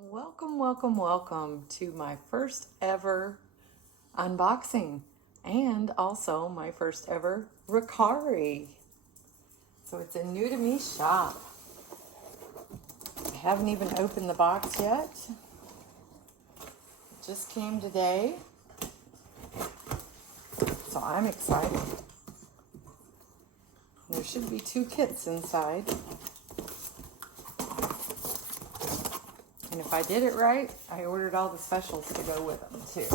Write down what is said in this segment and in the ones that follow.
Welcome, welcome, welcome to my first ever unboxing and also my first ever Ricari. So it's a new to me shop. I haven't even opened the box yet. It just came today. So I'm excited. There should be 2 kits inside. And if I did it right, I ordered all the specials to go with them too.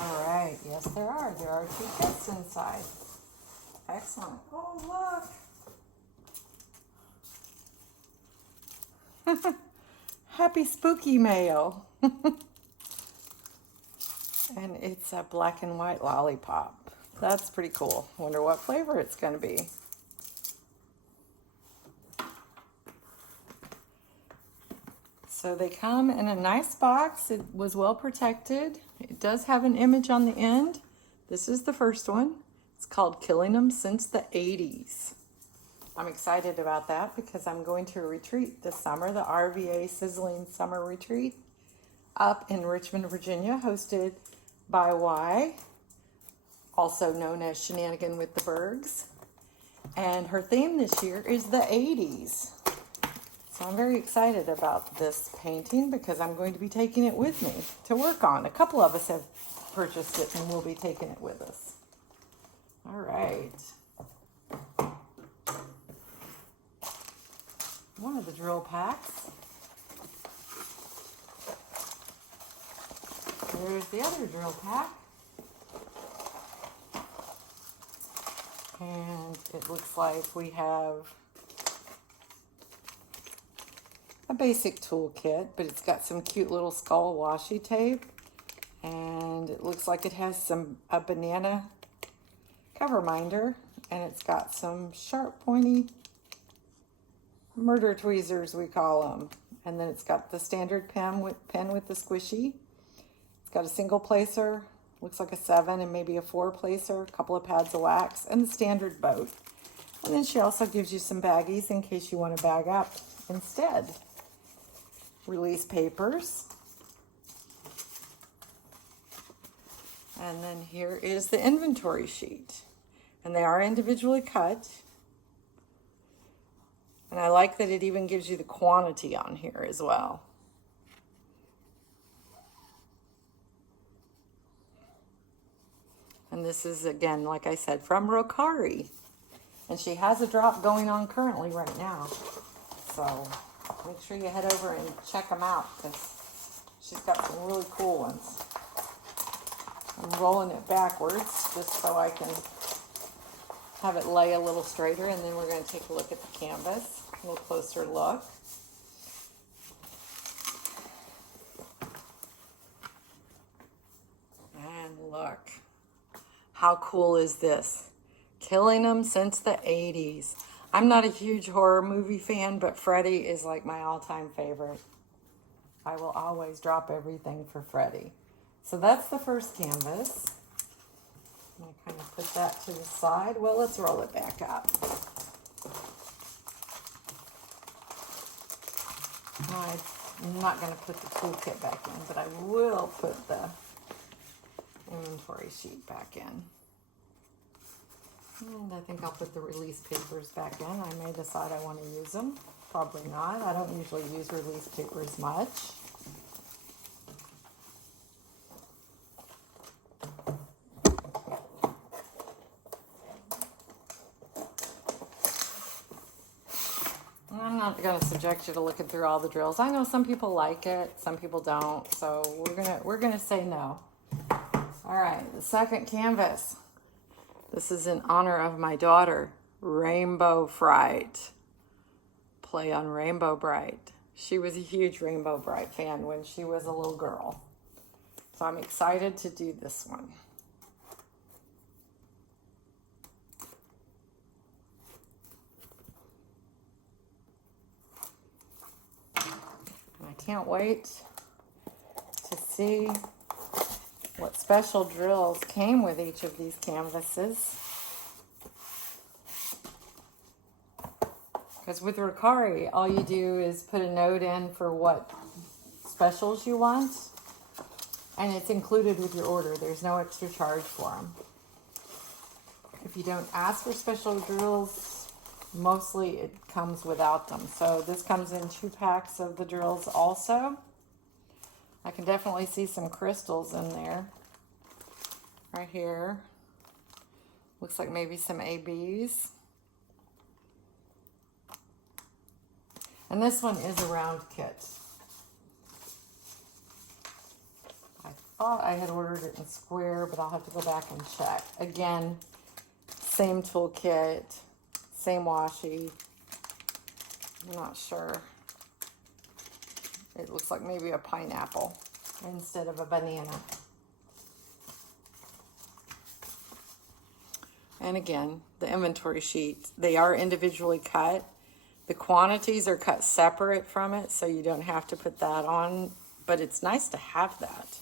All right, yes there are. There are 2 kits inside. Excellent. Oh, look. Happy spooky mail. And it's a black and white lollipop. That's pretty cool. Wonder what flavor it's going to be. So they come in a nice box. It was well protected. It does have an image on the end. This is the first one. It's called Killing Them Since the 80s. I'm excited about that because I'm going to a retreat this summer, the RVA Sizzling Summer Retreat up in Richmond, Virginia, hosted by Y, also known as Shenanigan with the Bergs. And her theme this year is the 80s. So I'm very excited about this painting because I'm going to be taking it with me to work on. A couple of us have purchased it and we'll be taking it with us. All right. One of the drill packs. There's the other drill pack. And it looks like we have a basic toolkit, but it's got some cute little skull washi tape. And it looks like it has a banana cover minder. And it's got some sharp pointy murder tweezers, we call them. And then it's got the standard pen with the squishy. It's got a single placer, looks like a 7 and maybe a 4 placer, a couple of pads of wax, and the standard boat. And then she also gives you some baggies in case you want to bag up instead. Release papers. And then here is the inventory sheet. And they are individually cut. And I like that it even gives you the quantity on here as well. And this is, again, like I said, from Ricari. And she has a drop going on currently right now. So make sure you head over and check them out because she's got some really cool ones. I'm rolling it backwards just so I can have it lay a little straighter, and then we're going to take a look at the canvas, a little closer look. And look, how cool is this? Killing Them Since the 80s. I'm not a huge horror movie fan, but Freddy is like my all-time favorite. I will always drop everything for Freddy. So that's the first canvas. I'm going to kind of put that to the side. Well, let's roll it back up. I'm not going to put the toolkit back in, but I will put the inventory sheet back in. And I think I'll put the release papers back in. I may decide I want to use them. Probably not. I don't usually use release papers much. I'm not going to subject you to looking through all the drills. I know some people like it, some people don't. So we're gonna say no. All right, the second canvas. This is in honor of my daughter, Rainbow Fright. Play on Rainbow Bright. She was a huge Rainbow Bright fan when she was a little girl. So I'm excited to do this one. I can't wait to see what special drills came with each of these canvases. Because with Ricari, all you do is put a note in for what specials you want, and it's included with your order. There's no extra charge for them. If you don't ask for special drills, mostly it comes without them. So this comes in 2 packs of the drills also. I can definitely see some crystals in there. Right here. Looks like maybe some ABs. And this one is a round kit. I thought I had ordered it in square, but I'll have to go back and check. Again, same toolkit, same washi. I'm not sure. It looks like maybe a pineapple instead of a banana. And again, the inventory sheet, they are individually cut. The quantities are cut separate from it, so you don't have to put that on, but it's nice to have that.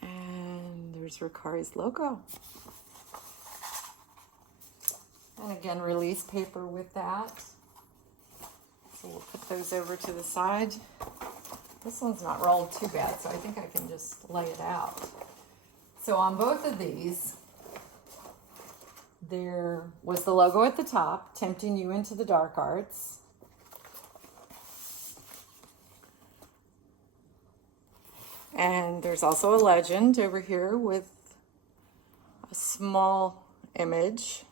And there's Ricari's logo. And again, release paper with that. So we'll put those over to the side. This one's not rolled too bad, so I think I can just lay it out. So on both of these, there was the logo at the top, tempting you into the dark arts. And there's also a legend over here with a small image.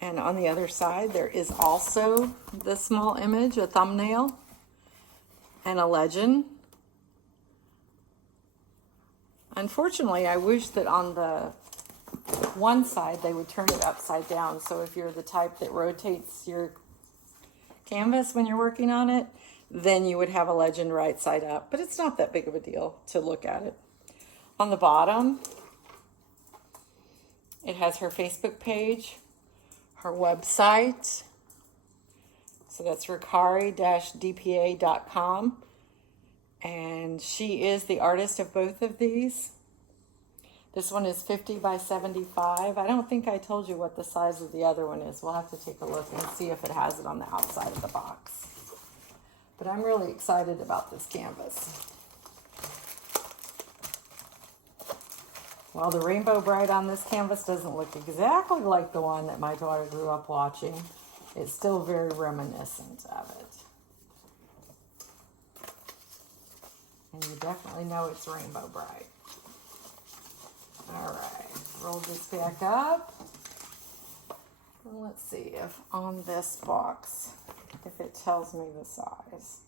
And on the other side, there is also the small image, a thumbnail, and a legend. Unfortunately, I wish that on the one side they would turn it upside down, so if you're the type that rotates your canvas when you're working on it, then you would have a legend right side up, but it's not that big of a deal to look at it. On the bottom, it has her Facebook page, her website, so that's ricari-dpa.com, and she is the artist of both of these. This one is 50 by 75. I don't think I told you what the size of the other one is. We'll have to take a look and see if it has it on the outside of the box. But I'm really excited about this canvas. While the Rainbow Brite on this canvas doesn't look exactly like the one that my daughter grew up watching, it's still very reminiscent of it. And you definitely know it's Rainbow Brite. All right, roll this back up. And let's see if on this box, if it tells me the size.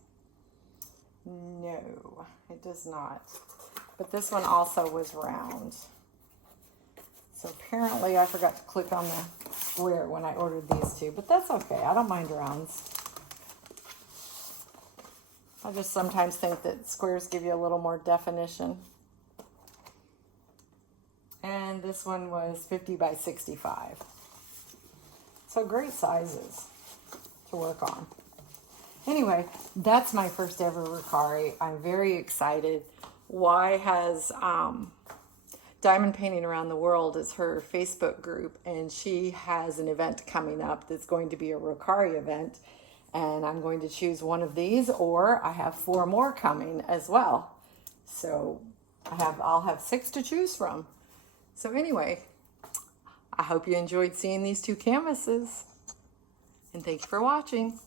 No, it does not. But this one also was round. So apparently I forgot to click on the square when I ordered these two, but that's okay. I don't mind rounds. I just sometimes think that squares give you a little more definition. And this one was 50 by 65. So great sizes to work on. Anyway, that's my first ever Ricari. I'm very excited. Y has Diamond Painting Around the World is her Facebook group, and she has an event coming up that's going to be a Ricari event, and I'm going to choose one of these, or I have 4 more coming as well. So I'll have 6 to choose from. So anyway, I hope you enjoyed seeing these 2 canvases, and thank you for watching.